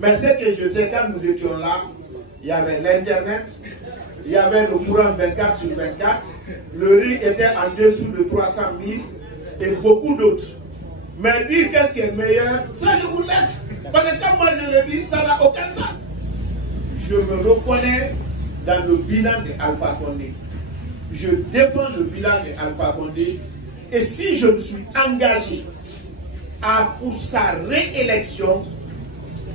Mais ce que je sais, quand nous étions là, il y avait l'Internet, il y avait le courant 24 sur 24, le riz était en dessous de 300 000 et beaucoup d'autres. Mais dire qu'est-ce qui est meilleur, ça je vous laisse. Parce que quand moi je le dis, ça n'a aucun sens. Je me reconnais dans le bilan de Alpha Condé. Je défends le bilan de Alpha Condé. Et si je me suis engagé pour sa réélection,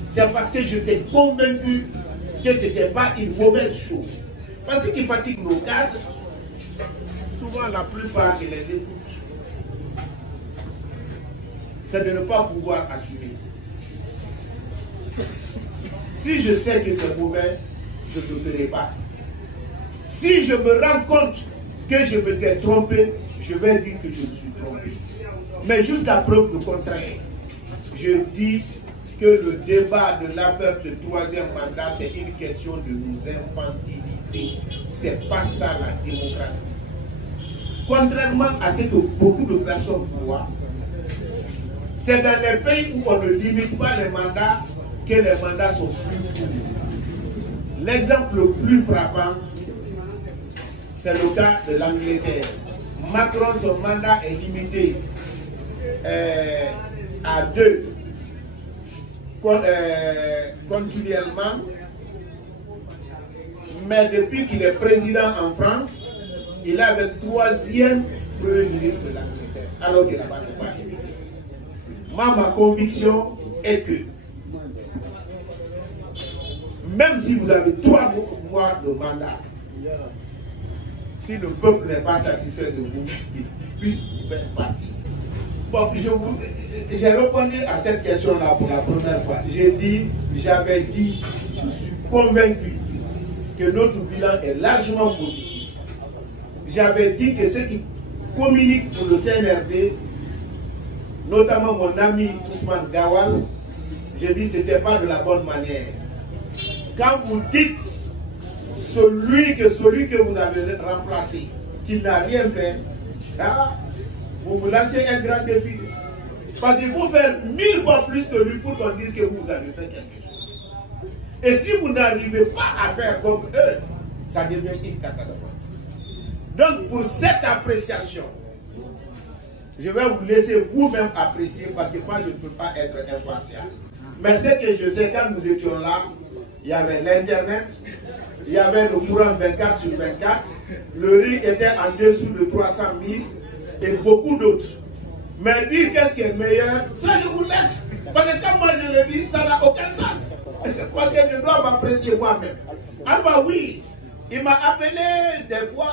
c'est parce que j'étais convaincu que ce n'était pas une mauvaise chose. Parce qu'il fatigue nos cadres, souvent la plupart je les écoute, c'est de ne pas pouvoir assumer. Si je sais que c'est mauvais, je ne le ferai pas. Si je me rends compte que je m'étais trompé, je vais dire que je me suis trompé. Mais jusqu'à preuve du contraire, je dis que le débat de l'affaire de troisième mandat, c'est une question de nous infantiliser. C'est pas ça la démocratie. Contrairement à ce que beaucoup de personnes voient, c'est dans les pays où on ne limite pas les mandats que les mandats sont plus courts. L'exemple le plus frappant, c'est le cas de l'Angleterre. Macron, son mandat est limité à 2 continuellement, mais depuis qu'il est président en France, il est le 3e premier ministre de l'Angleterre, alors que là-bas, ce n'est pas limité. Ma conviction est que même si vous avez 3 mois de mandat, si le peuple n'est pas satisfait de vous, il puisse faire partie. Bon, j'ai répondu à cette question-là pour la première fois. J'avais dit, je suis convaincu que notre bilan est largement positif. J'avais dit que ceux qui communiquent pour le CNRD, notamment mon ami Ousmane Gawal, j'ai dit que ce n'était pas de la bonne manière. Quand vous dites celui que vous avez remplacé, qui n'a rien fait, là, vous vous lancez un grand défi. Parce qu'il faut faire 1000 fois plus que lui pour qu'on dise que vous avez fait quelque chose. Et si vous n'arrivez pas à faire comme eux, ça devient une catastrophe. Donc pour cette appréciation, je vais vous laisser vous-même apprécier parce que moi je ne peux pas être impartial. Mais ce que je sais, quand nous étions là, il y avait l'Internet, il y avait le courant 24 sur 24, le riz était en dessous de 300 000 et beaucoup d'autres. Mais dire qu'est-ce qui est meilleur, ça je vous laisse. Parce que quand moi je le dis, ça n'a aucun sens. Parce que je dois m'apprécier moi-même. Alors oui, il m'a appelé des fois,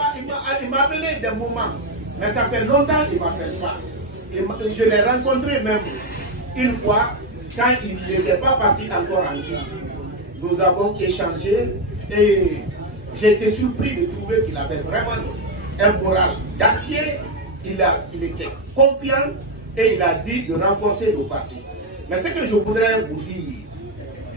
il m'a appelé des moments. Mais ça fait longtemps qu'il ne m'appelle pas. Je l'ai rencontré même une fois quand il n'était pas parti encore en Turquie. Nous avons échangé et j'ai été surpris de trouver qu'il avait vraiment un moral d'acier. Il était confiant et il a dit de renforcer le parti. Mais ce que je voudrais vous dire,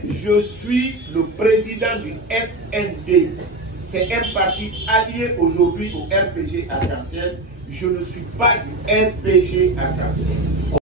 je suis le président du FND. C'est un parti allié aujourd'hui au RPG Arc-en-Ciel. Je ne suis pas du RPG Arc-en-Ciel.